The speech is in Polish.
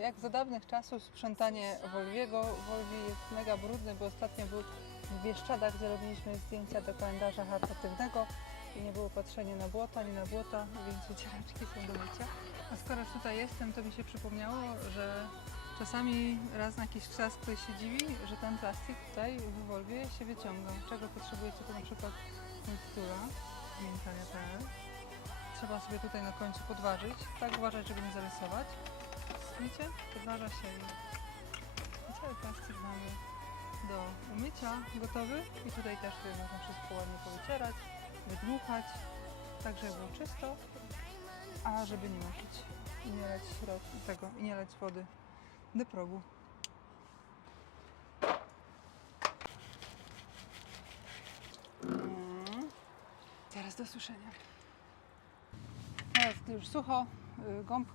Jak za dawnych czasów sprzątanie Wolwiego. Wolwi jest mega brudny, bo ostatnio był w Bieszczadach, gdzie robiliśmy zdjęcia do kalendarza charytatywnego i nie było patrzenia na błoto, ani na błoto, więc wycieraczki są do mycia. A skoro już tutaj jestem, to mi się przypomniało, że czasami raz na jakiś czas ktoś się dziwi, że ten plastik tutaj w Wolwie się wyciąga. Czego potrzebujecie? To na przykład mikstura zmiękania.pl Trzeba sobie tutaj na końcu podważyć, tak uważać, żeby nie zarysować. Widzicie? Podważa się i cały plastik mamy do umycia gotowy. I tutaj też sobie można wszystko ładnie powycierać, wydmuchać, tak żeby było czysto, a żeby nie musić i nie leć tego i nie leć wody do progu. Mm. Teraz do suszenia. Teraz już sucho, y, gąb